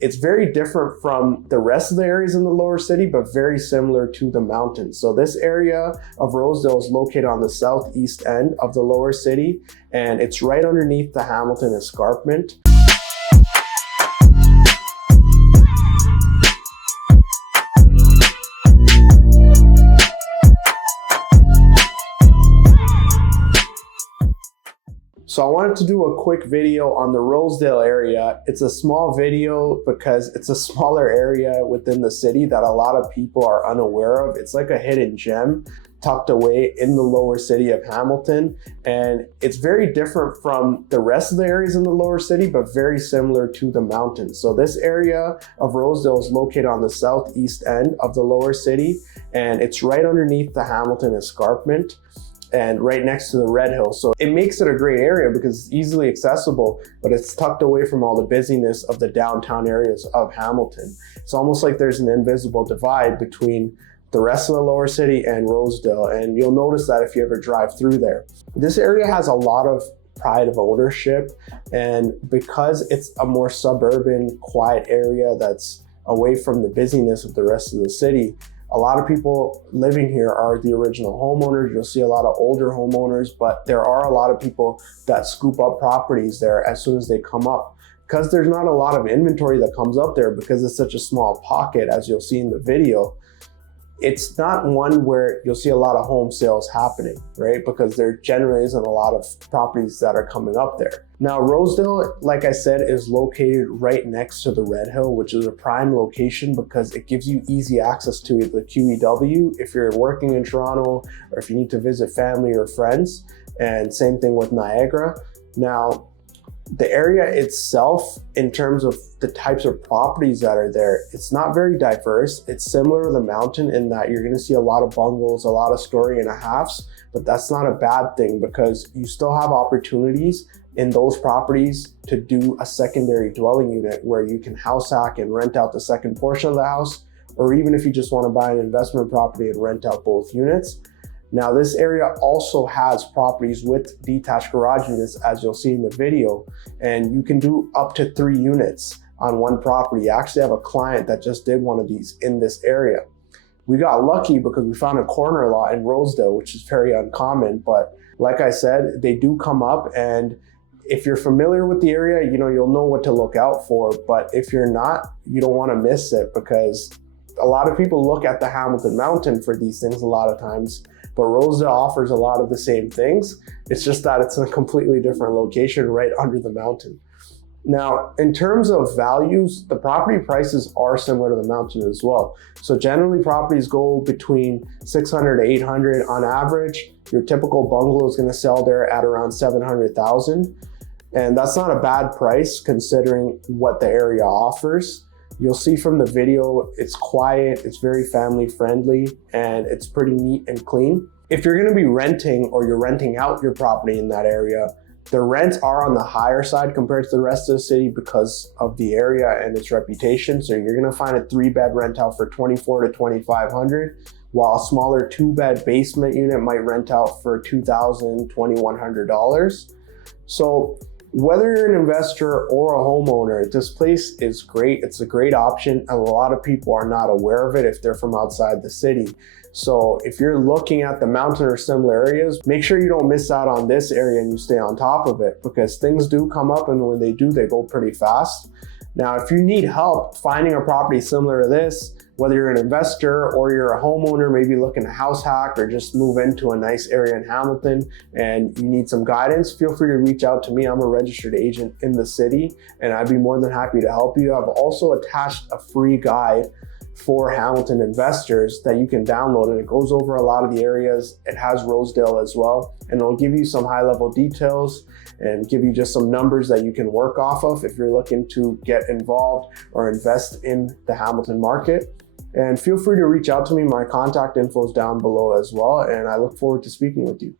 it's very different from the rest of the areas in the lower city, but very similar to the mountains. So this area of Rosedale is located on the southeast end of the lower city, and it's right underneath the Hamilton Escarpment. So I wanted to do a quick video on the Rosedale area. It's a small video because it's a smaller area within the city that a lot of people are unaware of. It's like a hidden gem tucked away in the lower city of Hamilton. And it's very different from the rest of the areas in the lower city, but very similar to the mountains. So this area of Rosedale is located on the southeast end of the lower city, and it's right underneath the Hamilton Escarpment and right next to the Red Hill. So it makes it a great area because it's easily accessible, but it's tucked away from all the busyness of the downtown areas of Hamilton. It's almost like there's an invisible divide between the rest of the lower city and Rosedale, and you'll notice that if you ever drive through there. This area has a lot of pride of ownership, and because it's a more suburban, quiet area that's away from the busyness of the rest of the city, a lot of people living here are the original homeowners. You'll see a lot of older homeowners, but there are a lot of people that scoop up properties there as soon as they come up. Because there's not a lot of inventory that comes up there because it's such a small pocket, as you'll see in the video, it's not one where you'll see a lot of home sales happening, right? Because there generally isn't a lot of properties that are coming up there. Now, Rosedale, like I said, is located right next to the Red Hill, which is a prime location because it gives you easy access to the QEW if you're working in Toronto or if you need to visit family or friends, and same thing with Niagara. Now, the area itself, in terms of the types of properties that are there, it's not very diverse. It's similar to the mountain in that you're going to see a lot of bungalows, a lot of story and a halves, but that's not a bad thing because you still have opportunities in those properties to do a secondary dwelling unit where you can house hack and rent out the second portion of the house, or even if you just want to buy an investment property and rent out both units. Now, this area also has properties with detached garage units, as you'll see in the video, and you can do up to 3 units on one property. I actually have a client that just did one of these in this area. We got lucky because we found a corner lot in Rosedale, which is very uncommon, but like I said, they do come up, and if you're familiar with the area, you'll know what to look out for, but if you're not, you don't want to miss it because a lot of people look at the Hamilton Mountain for these things a lot of times, but Rosedale offers a lot of the same things. It's just that it's in a completely different location right under the mountain. Now, in terms of values, the property prices are similar to the mountain as well. So generally properties go between 600 to 800 on average. Your typical bungalow is going to sell there at around 700,000. And that's not a bad price considering what the area offers. You'll see from the video, it's quiet, it's very family friendly, and it's pretty neat and clean. If you're gonna be renting or you're renting out your property in that area, the rents are on the higher side compared to the rest of the city because of the area and its reputation. So you're gonna find a 3-bed rent out for $2,400 to $2,500, while a smaller 2-bed basement unit might rent out for $2,000, $2,100. So whether you're an investor or a homeowner, this place is great. It's a great option, and a lot of people are not aware of it if they're from outside the city. So if you're looking at the mountain or similar areas, make sure you don't miss out on this area and you stay on top of it because things do come up, and when they do, they go pretty fast. Now, if you need help finding a property similar to this, whether you're an investor or you're a homeowner, maybe looking to house hack or just move into a nice area in Hamilton and you need some guidance, feel free to reach out to me. I'm a registered agent in the city and I'd be more than happy to help you. I've also attached a free guide for Hamilton investors that you can download, and it goes over a lot of the areas. It has Rosedale as well, and it'll give you some high-level details and give you just some numbers that you can work off of if you're looking to get involved or invest in the Hamilton market. And feel free to reach out to me. My contact info is down below as well, and I look forward to speaking with you.